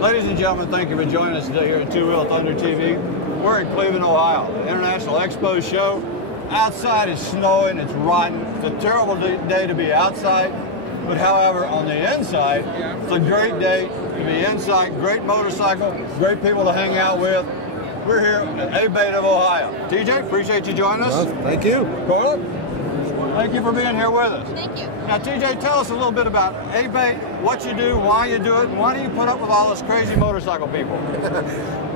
Ladies and gentlemen, thank you for joining us today here at Two Wheel Thunder TV. We're in Cleveland, Ohio, the International Expo Show. Outside is snowing, it's rotten. It's a terrible day to be outside, but however, on the inside, it's a great day to be inside. Great motorcycle, great people to hang out with. We're here at ABATE of Ohio. TJ, appreciate you joining us. Well, thank you. Carla, thank you for being here with us. Thank you. Now, TJ, tell us a little bit about ABATE, what you do, why you do it, and why do you put up with all those crazy motorcycle people?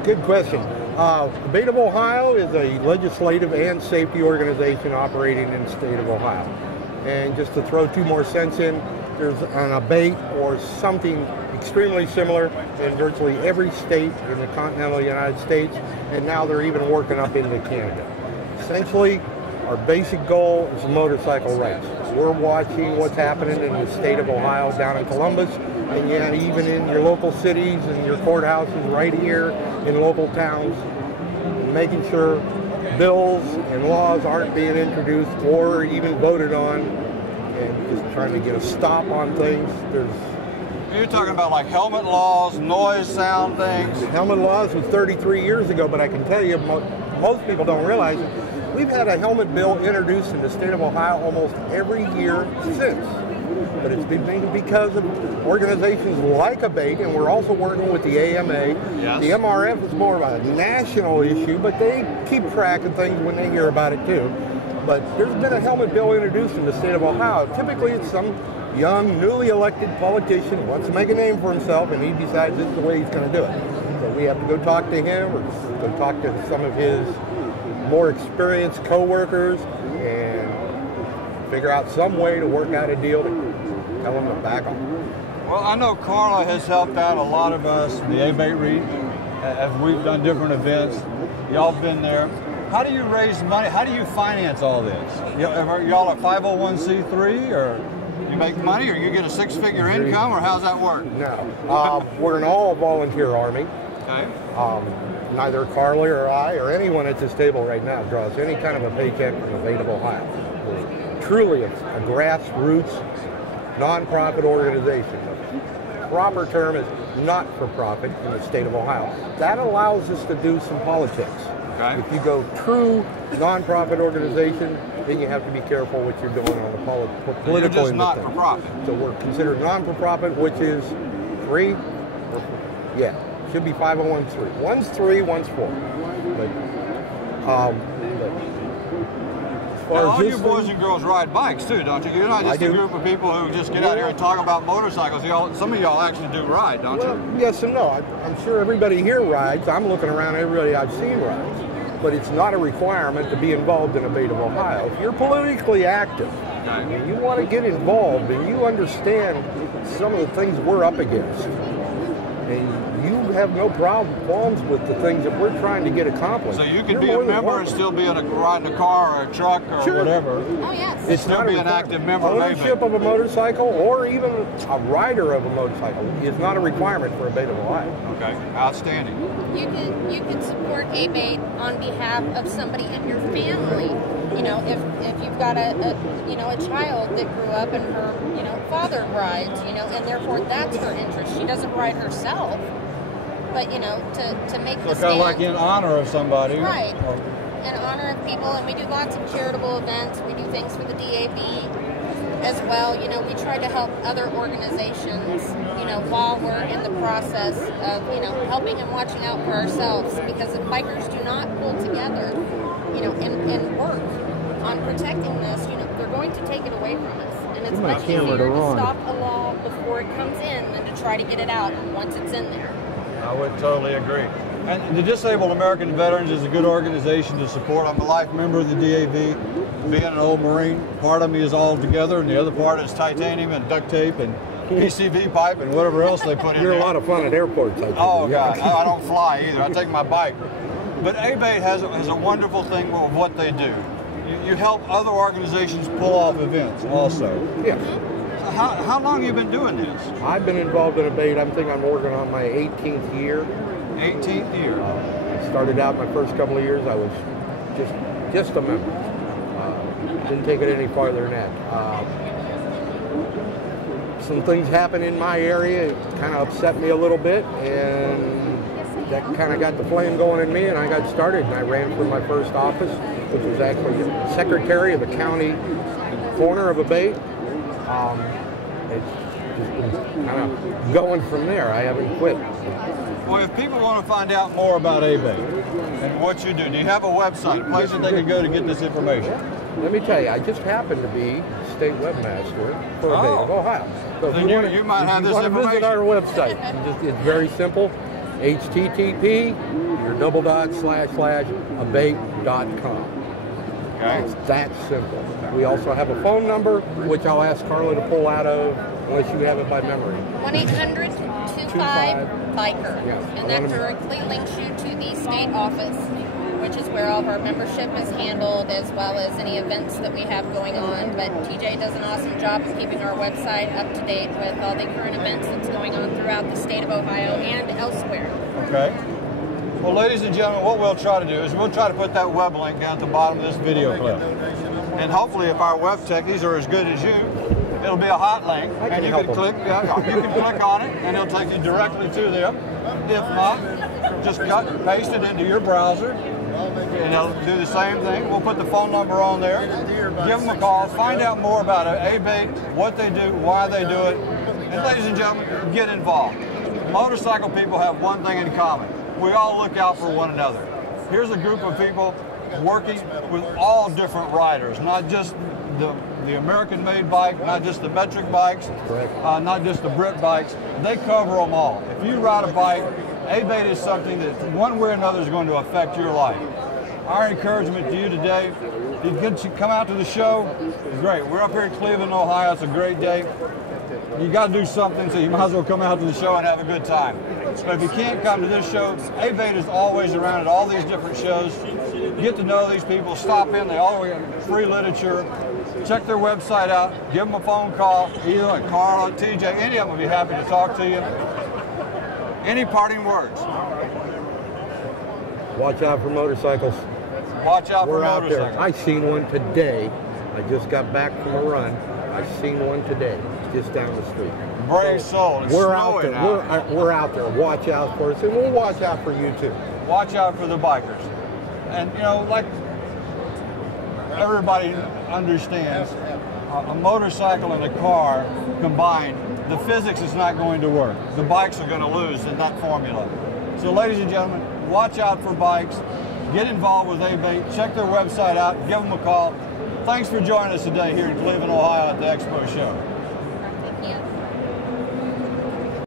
Good question. ABATE of Ohio is a legislative and safety organization operating in the state of Ohio. And just to throw two more cents in, there's an ABATE or something extremely similar in virtually every state in the continental United States, and now they're even working up into Canada. Essentially, our basic goal is motorcycle rights. We're watching what's happening in the state of Ohio down in Columbus, and yet even in your local cities and your courthouses right here in local towns, making sure bills and laws aren't being introduced or even voted on, and just trying to get a stop on things. You're talking about like helmet laws, noise, sound things? Helmet laws was 33 years ago, but I can tell you, most people don't realize it. We've had a helmet bill introduced in the state of Ohio almost every year since. But it's been because of organizations like ABATE, and we're also working with the AMA. Yes. The MRF is more of a national issue, but they keep track of things when they hear about it too. But there's been a helmet bill introduced in the state of Ohio. Typically it's some young, newly elected politician who wants to make a name for himself, and he decides this is the way he's going to do it. So we have to go talk to him or go talk to some of his more experienced co-workers and figure out some way to work out a deal to tell them to back off. Well, I know Carla has helped out a lot of us, the ABATE REIT, as we've done different events. Y'all have been there. How do you raise money? How do you finance all this? Y'all a 501c3, or you make money, or you get a six-figure income, or how's that work? No, we're an all-volunteer army. Okay. Neither Carly or I or anyone at this table right now draws any kind of a paycheck from ABATE of Ohio. We're truly a grassroots, non-profit organization. The proper term is not-for-profit in the state of Ohio. That allows us to do some politics. Okay. If you go true non-profit organization, then you have to be careful what you're doing on the political You're just end not of for things. profit. So we're considered non-for-profit, which is three. Yeah, should be 501c3. One's 3, one's 4. But as far as all you this boys thing, and girls ride bikes too, don't you? You're not just I a do. group of people who just get out here and talk about motorcycles. Some of y'all actually do ride, don't you? yes and no. I'm sure everybody here rides. I'm looking around, everybody I've seen rides. But it's not a requirement to be involved in ABATE of Ohio. If you're politically active and you want to get involved and you understand some of the things we're up against, and you have no problems with the things that we're trying to get accomplished. So you can be a member and still be riding a car or a truck or whatever. Oh, yes. It's still not be an active member of ownership ABATE. of a motorcycle or even a rider of a motorcycle is not a requirement for ABATE of Ohio. Okay, outstanding. You can support ABATE on behalf of somebody in your family. You know, if you've got a child that grew up and her father rides, and therefore that's her interest. She doesn't ride herself, but to make the So stand. kind of like in honor of somebody. Right. In honor of people, and we do lots of charitable events. We do things for the DAB as well. We try to help other organizations, while we're in the process of, helping and watching out for ourselves, because if bikers do not pull together, and work on protecting this, they're going to take it away from us. And it's much easier to stop a law before it comes in than to try to get it out once it's in there. I would totally agree. And the Disabled American Veterans is a good organization to support. I'm a life member of the DAV. Being an old Marine, part of me is all together, and the other part is titanium and duct tape and PCV pipe and whatever else they put in there. You're a lot of fun at airports, I think. Oh, God. I don't fly either. I take my bike. But ABATE has a wonderful thing with what they do. You help other organizations pull off events also. Yeah. So how long have you been doing this? I've been involved in ABATE. I think I'm working on my 18th year. 18th year. I started out my first couple of years, I was just a member. Didn't take it any farther than that. some things happened in my area. It kind of upset me a little bit, and that kind of got the flame going in me, and I got started, and I ran for my first office, which was actually secretary of the county corner of ABATE. It's just been kind of going from there. I haven't quit. Well, if people want to find out more about ABATE and what you do you have a website, a place that they can go to get this information? Let me tell you, I just happen to be state webmaster for ABATE of Ohio. So if you might have this information. Visit our website. It's very simple. http://abate.com. Okay. It's that simple. We also have a phone number, which I'll ask Carla to pull out of, unless you have it by memory. 1-800-25-BIKER. Yes. And that directly links you to the state office, which is where all of our membership is handled, as well as any events that we have going on. But TJ does an awesome job of keeping our website up to date with all the current events that's going on throughout the state of Ohio and elsewhere. Okay. Well, ladies and gentlemen, what we'll try to do is we'll try to put that web link down at the bottom of this video clip. And hopefully, if our web techies are as good as you, it'll be a hot link, and you can click. You can click on it, and it'll take you directly to them. If not, just cut and paste it into your browser, and it'll do the same thing. We'll put the phone number on there. Give them a call. Find out more about ABATE, what they do, why they do it, and ladies and gentlemen, get involved. Motorcycle people have one thing in common. We all look out for one another. Here's a group of people working with all different riders, not just the American-made bike, not just the metric bikes, not just the Brit bikes. They cover them all. If you ride a bike, ABATE is something that one way or another is going to affect your life. Our encouragement to you today, you get to come out to the show, great. We're up here in Cleveland, Ohio. It's a great day. You got to do something, so you might as well come out to the show and have a good time. But if you can't come to this show, ABATE is always around at all these different shows. Get to know these people, stop in, they always have free literature. Check their website out, give them a phone call, either like Carla, TJ, any of them will be happy to talk to you. Any parting words? Watch out for motorcycles. Watch out for We're out motorcycles. there. I seen one today. I just got back from a run. I seen one today, just down the street. Brave soul. It's we're out snowing there. We're out there. Watch out for us, and we'll watch out for you too. Watch out for the bikers. And you know, like everybody understands, a motorcycle and a car combined, the physics is not going to work. The bikes are going to lose in that formula. So ladies and gentlemen, watch out for bikes. Get involved with ABATE. Check their website out. Give them a call. Thanks for joining us today here in Cleveland, Ohio at the Expo Show.